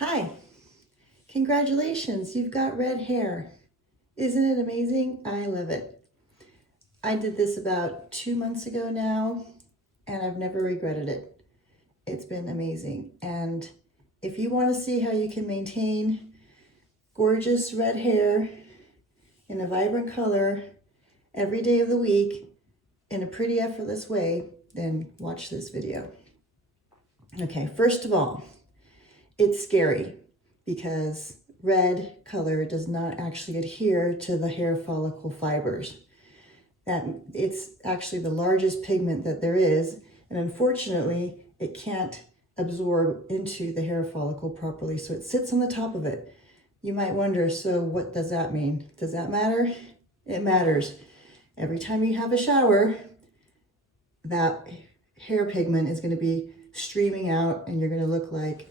Hi, congratulations, you've got red hair. Isn't it amazing? I love it. I did this about 2 months ago now, and I've never regretted it. It's been amazing. And if you want to see how you can maintain gorgeous red hair in a vibrant color every day of the week in a pretty effortless way, then watch this video. Okay, first of all, it's scary because red color does not actually adhere to the hair follicle fibers. That it's actually the largest pigment that there is, and unfortunately it can't absorb into the hair follicle properly, so it sits on the top of it. You might wonder, so what does that mean? Does that matter? It matters. Every time you have a shower, that hair pigment is going to be streaming out and you're going to look like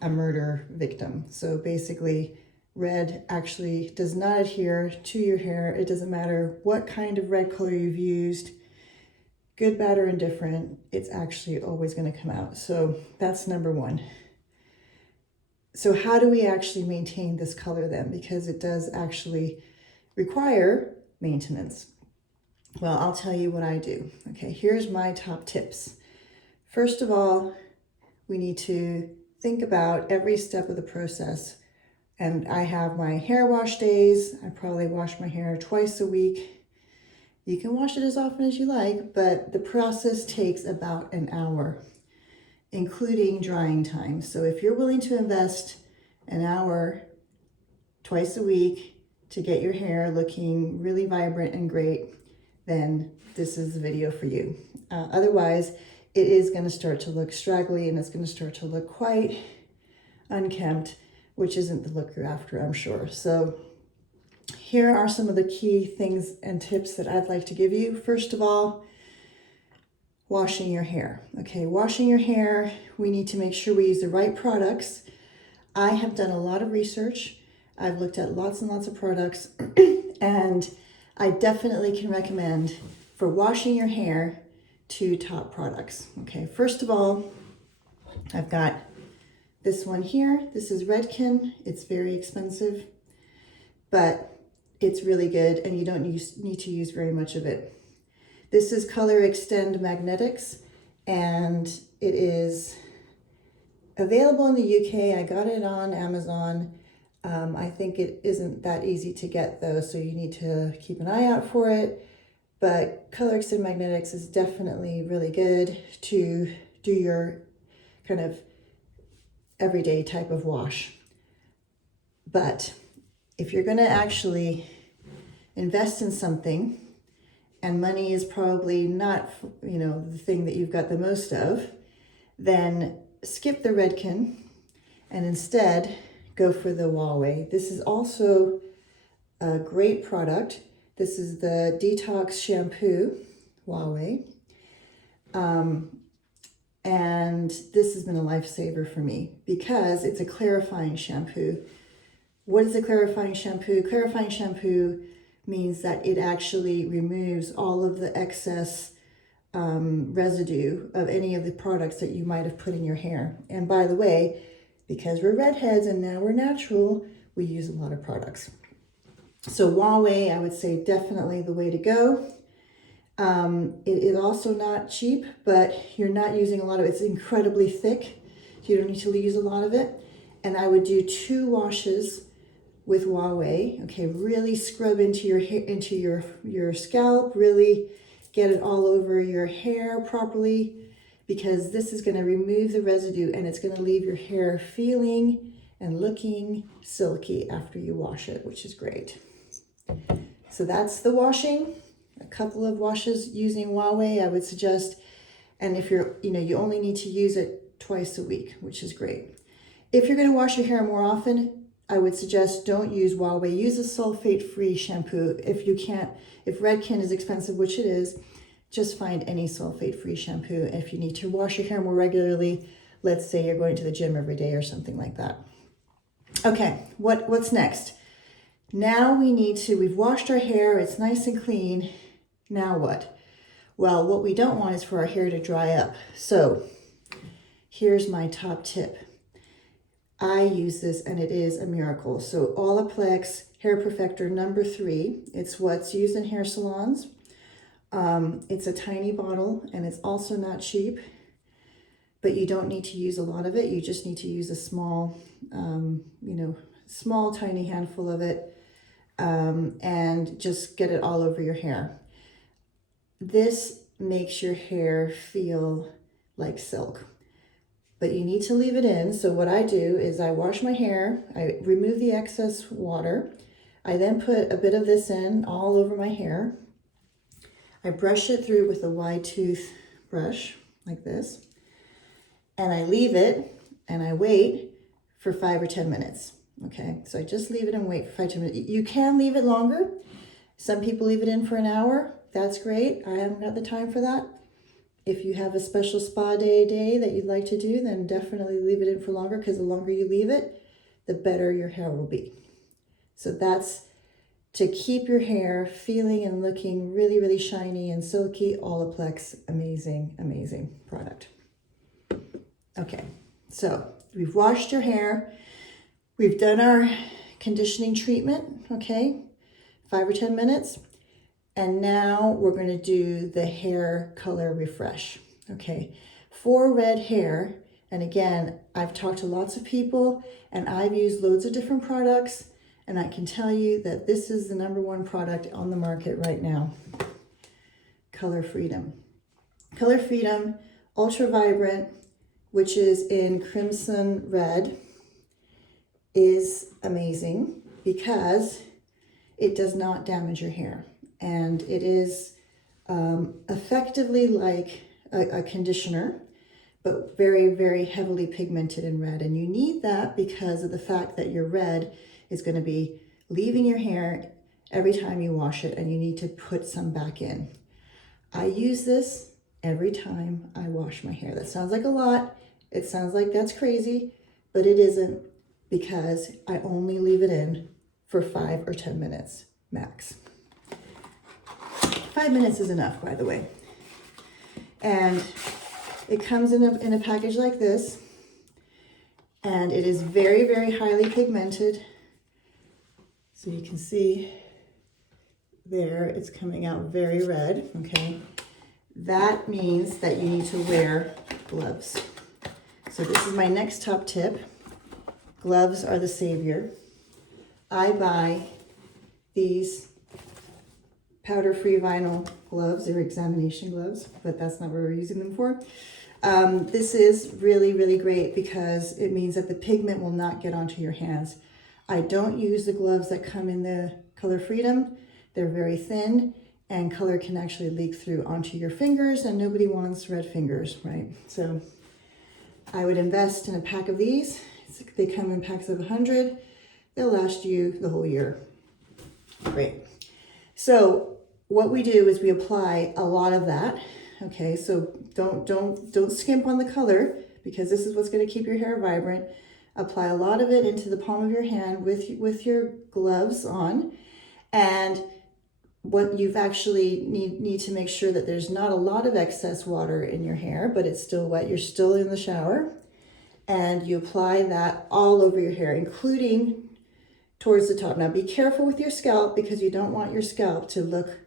a murder victim. So basically, red actually does not adhere to your hair. It doesn't matter what kind of red color you've used, good, bad, or indifferent, it's actually always going to come out. So that's number one. So how do we actually maintain this color then? Because it does actually require maintenance. Well, I'll tell you what I do. Okay, here's my top tips. First of all, we need to think about every step of the process. And I have my hair wash days. I probably wash my hair twice a week. You can wash it as often as you like, but the process takes about an hour, including drying time. So if you're willing to invest an hour twice a week to get your hair looking really vibrant and great, then this is the video for you. Otherwise, it is going to start to look straggly and it's going to start to look quite unkempt, which isn't the look you're after, I'm sure. So here are some of the key things and tips that I'd like to give you. First of all, washing your hair. Okay, washing your hair, we need to make sure we use the right products. I have done a lot of research. I've looked at lots and lots of products and I definitely can recommend for washing your hair 2 top products. Okay, first of all, I've got this one here. This is Redken. It's very expensive, but it's really good and you don't need to use very much of it. This is Color Extend Magnetics and it is available in the UK. I got it on Amazon. I think it isn't that easy to get though, so you need to keep an eye out for it. But Color Extend Magnetics is definitely really good to do your kind of everyday type of wash. But if you're going to actually invest in something and money is probably not, the thing that you've got the most of, then skip the Redken and instead go for the Huawei. This is also a great product. This is the Detox Shampoo, Huawei. And this has been a lifesaver for me because it's a clarifying shampoo. What is a clarifying shampoo? Clarifying shampoo means that it actually removes all of the excess residue of any of the products that you might have put in your hair. And by the way, because we're redheads and now we're natural, we use a lot of products. So Huawei, I would say definitely the way to go. It is also not cheap, but you're not using a lot of it. It's incredibly thick, so you don't need to use a lot of it. And I would do 2 washes with Huawei. Okay, really scrub into your hair, into your scalp, really get it all over your hair properly, because this is going to remove the residue and it's going to leave your hair feeling and looking silky after you wash it, which is great. So that's the washing. A couple of washes using Huawei, I would suggest. And if you're, you only need to use it twice a week, which is great. If you're going to wash your hair more often, I would suggest don't use Huawei. Use a sulfate-free shampoo. If you can't, if Redken is expensive, which it is, just find any sulfate-free shampoo. If you need to wash your hair more regularly, let's say you're going to the gym every day or something like that. Okay, what's next? Now we've washed our hair, it's nice and clean. Now what? Well, what we don't want is for our hair to dry up. So here's my top tip. I use this and it is a miracle. So Olaplex Hair Perfector number 3. It's what's used in hair salons. It's a tiny bottle and it's also not cheap, but you don't need to use a lot of it. You just need to use a small, small tiny handful of it, and just get it all over your hair. This makes your hair feel like silk, but you need to leave it in. So what I do is I wash my hair, I remove the excess water. I then put a bit of this in all over my hair. I brush it through with a wide tooth brush like this, and I leave it and I wait for 5 or 10 minutes. Okay, so I just leave it and wait for 5 to 10 minutes. You can leave it longer. Some people leave it in for an hour. That's great. I haven't got the time for that. If you have a special spa day that you'd like to do, then definitely leave it in for longer, because the longer you leave it, the better your hair will be. So that's to keep your hair feeling and looking really, really shiny and silky. Olaplex, amazing, amazing product. Okay, so we've washed your hair. We've done our conditioning treatment, okay, 5 or 10 minutes. And now we're going to do the hair color refresh, okay? For red hair, and again, I've talked to lots of people and I've used loads of different products, and I can tell you that this is the #1 product on the market right now. Color Freedom. Color Freedom Ultra Vibrant, which is in crimson red, is amazing because it does not damage your hair. And it is effectively like a conditioner, but very, very heavily pigmented in red. And you need that because of the fact that your red is going to be leaving your hair every time you wash it, and you need to put some back in. I use this every time I wash my hair. That sounds like a lot. It sounds like that's crazy, but it isn't, because I only leave it in for 5 or 10 minutes max. 5 minutes is enough, by the way. And it comes in a package like this, and it is very, very highly pigmented. So you can see there, it's coming out very red, okay? That means that you need to wear gloves. So this is my next top tip. Gloves are the savior. I buy these powder-free vinyl gloves. They're examination gloves, but that's not what we're using them for. This is really, really great because it means that the pigment will not get onto your hands. I don't use the gloves that come in the Color Freedom. They're very thin, and color can actually leak through onto your fingers, and nobody wants red fingers, right? So I would invest in a pack of these. They come in packs of 100. They'll last you the whole year. Great. So what we do is we apply a lot of that. Okay, so don't skimp on the color, because this is what's going to keep your hair vibrant. Apply a lot of it into the palm of your hand with your gloves on, and what you've actually need to make sure that there's not a lot of excess water in your hair, but it's still wet. You're still in the shower, and you apply that all over your hair, including towards the top. Now be careful with your scalp, because you don't want your scalp to look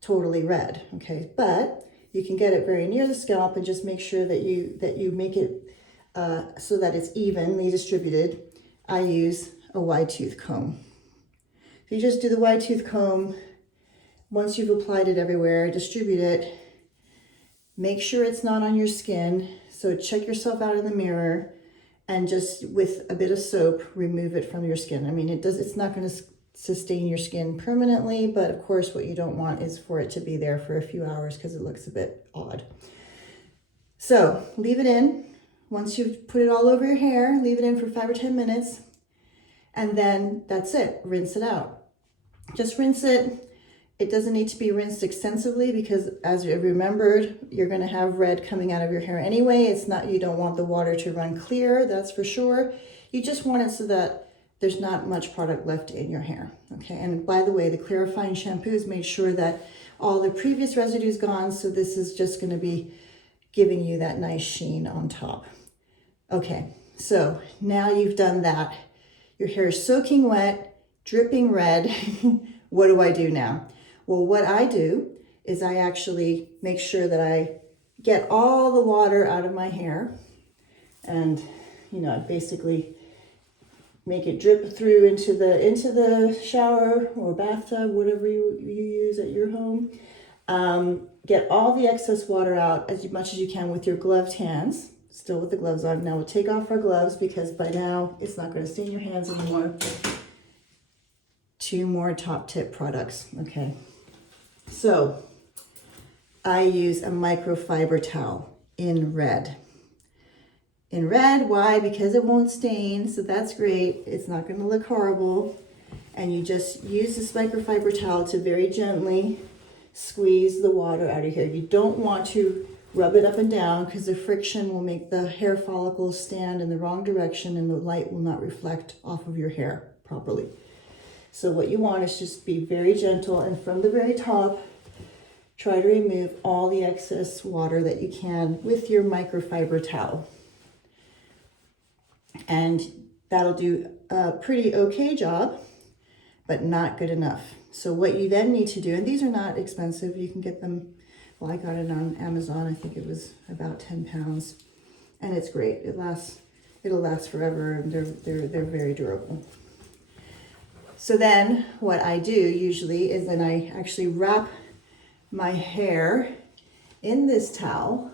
totally red, okay? But you can get it very near the scalp and just make sure that you make it so that it's evenly distributed. I use a wide tooth comb. So you just do the wide tooth comb. Once you've applied it everywhere, distribute it. Make sure it's not on your skin. So check yourself out in the mirror, and just with a bit of soap, remove it from your skin. I mean, it's not going to sustain your skin permanently, but of course what you don't want is for it to be there for a few hours, because it looks a bit odd. So leave it in. Once you've put it all over your hair, leave it in for 5 or 10 minutes, and then that's it. Rinse it out. Just rinse it. It doesn't need to be rinsed extensively, because as you remembered, you're going to have red coming out of your hair anyway. It's not, you don't want the water to run clear, that's for sure. You just want it so that there's not much product left in your hair, okay? And by the way, the clarifying shampoos made sure that all the previous residue is gone, so this is just going to be giving you that nice sheen on top. Okay, So now you've done that. Your hair is soaking wet, dripping red. What do I do now? Well, what I do is I actually make sure that I get all the water out of my hair, and I basically make it drip through into the shower or bathtub, whatever you use at your home. Get all the excess water out as much as you can with your gloved hands, still with the gloves on. Now we'll take off our gloves because by now it's not going to stain your hands anymore. 2 more top tip products. Okay, so I use a microfiber towel in red. In red, why? Because it won't stain, so that's great. It's not going to look horrible. And you just use this microfiber towel to very gently squeeze the water out of here. You don't want to rub it up and down because the friction will make the hair follicles stand in the wrong direction and the light will not reflect off of your hair properly. So what you want is just be very gentle, and from the very top, try to remove all the excess water that you can with your microfiber towel. And that'll do a pretty okay job, but not good enough. So what you then need to do, and these are not expensive, you can get them, well, I got it on Amazon, I think it was about 10 pounds, and it's great. It'll last forever, and they're very durable. So then what I do usually is then I actually wrap my hair in this towel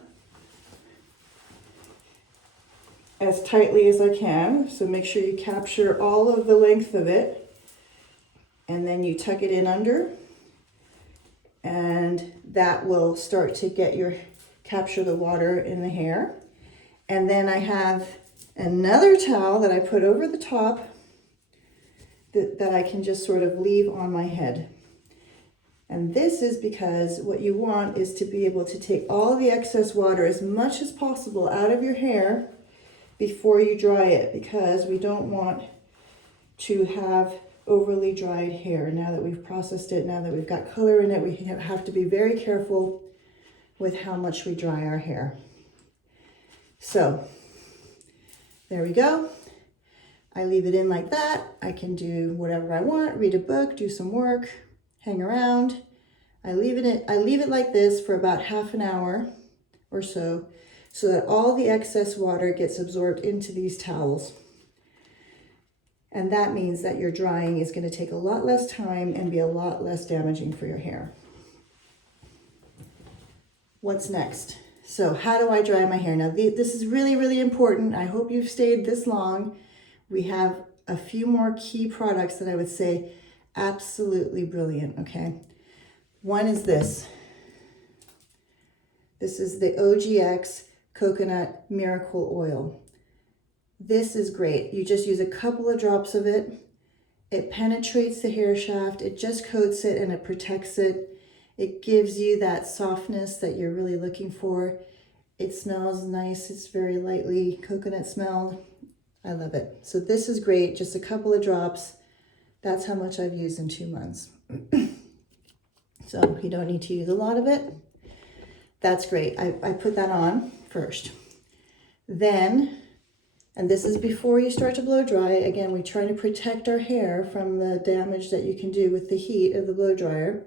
as tightly as I can. So make sure you capture all of the length of it, and then you tuck it in under, and that will start to capture the water in the hair. And then I have another towel that I put over the top that I can just sort of leave on my head. And this is because what you want is to be able to take all the excess water as much as possible out of your hair before you dry it, because we don't want to have overly dried hair. Now that we've processed it, now that we've got color in it, we have to be very careful with how much we dry our hair. So there we go. I leave it in like that. I can do whatever I want, read a book, do some work, hang around. I leave it like this for about half an hour or so that all the excess water gets absorbed into these towels. And that means that your drying is going to take a lot less time and be a lot less damaging for your hair. What's next? So how do I dry my hair? Now this is really, really important. I hope you've stayed this long. We have a few more key products that I would say absolutely brilliant, okay? One is this. This is the OGX Coconut Miracle Oil. This is great. You just use a couple of drops of it. It penetrates the hair shaft. It just coats it and it protects it. It gives you that softness that you're really looking for. It smells nice. It's very lightly coconut smelled. I love it. So this is great. Just a couple of drops. That's how much I've used in 2 months. So you don't need to use a lot of it. That's great. I put that on first. Then, and this is before you start to blow dry. Again, we try to protect our hair from the damage that you can do with the heat of the blow dryer.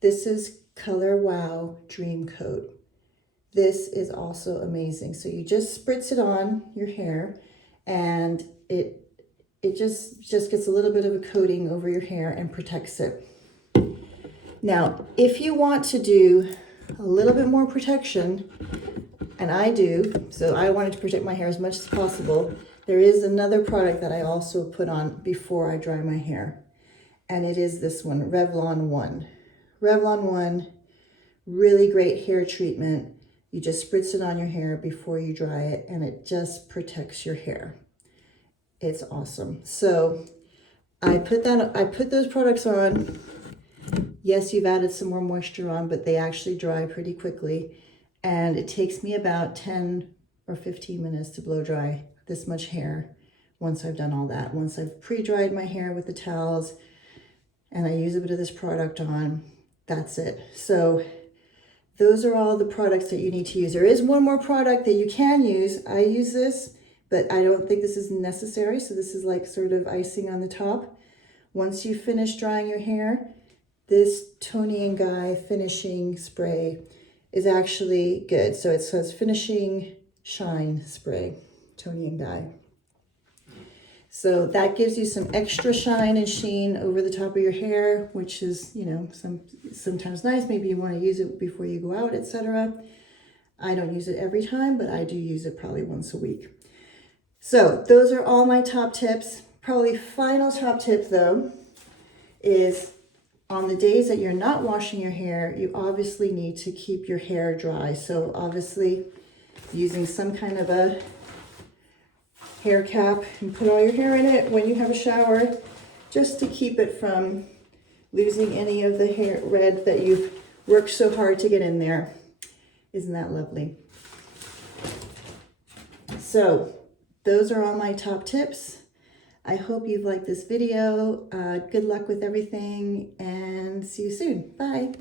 This is Color Wow Dream Coat. This is also amazing. So you just spritz it on your hair, and it just gets a little bit of a coating over your hair and protects it. Now, if you want to do a little bit more protection, and I do, so I wanted to protect my hair as much as possible, there is another product that I also put on before I dry my hair, and it is this one, Revlon 1. Revlon 1, really great hair treatment. You just spritz it on your hair before you dry it, and it just protects your hair. It's awesome. So I put those products on. Yes, you've added some more moisture on, but they actually dry pretty quickly. And it takes me about 10 or 15 minutes to blow dry this much hair once I've done all that. Once I've pre-dried my hair with the towels and I use a bit of this product on, that's it. So those are all the products that you need to use. There is one more product that you can use. I use this, but I don't think this is necessary. So this is like sort of icing on the top. Once you finish drying your hair, this Toni & Guy finishing spray is actually good. So it says finishing shine spray, Toni & Guy. So that gives you some extra shine and sheen over the top of your hair, which is, you know, sometimes nice. Maybe you want to use it before you go out, etc. I don't use it every time, but I do use it probably once a week. So those are all my top tips. Probably final top tip though is on the days that you're not washing your hair, you obviously need to keep your hair dry. So obviously using some kind of a hair cap and put all your hair in it when you have a shower, just to keep it from losing any of the hair red that you've worked so hard to get in there. Isn't that lovely? So those are all my top tips. I hope you've liked this video. Good luck with everything and see you soon. Bye.